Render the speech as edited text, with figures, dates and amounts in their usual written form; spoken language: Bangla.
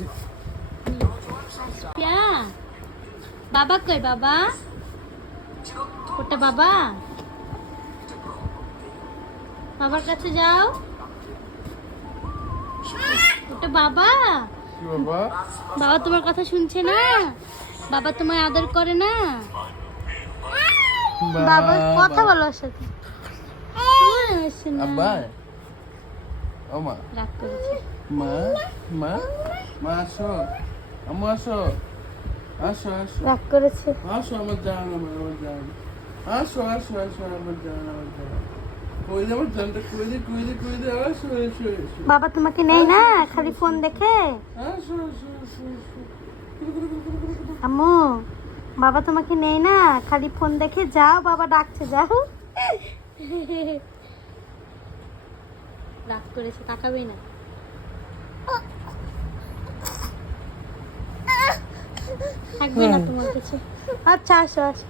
আসছি। পিয়া বাবা কই বাবা? ওটা বাবা, বাবার কাছে যাও। ওটা বাবা, কি বাবা? বাবা তোমার কথা শুনছে না? বাবা তোমায় আদর করে না? বাবা কথা বলো ওর সাথে। আসে না। আব্বা, ও মা, রাগ করেছে। মা, মা, মা আসো, আম্মু আসো, আসো আসো, রাগ করেছে। আসো আমার জান, আমার জান, আসো আসো আসো আমার জান, আমার জান, কই দে আমার জানটা, কই দে, আসো এসো এসো, বাবা তোমাকে নেই না, খালি ফোন দেখে। আসো আসো আসো আসো। আম্মু, বাবা তোমাকে নেই না, খালি ফোন দেখে। যাও, বাবা ডাকছে, যাও। রাগ করেছে, তাকাবেই না। থাকবে না তোমার কাছে। আচ্ছা আসো আসো।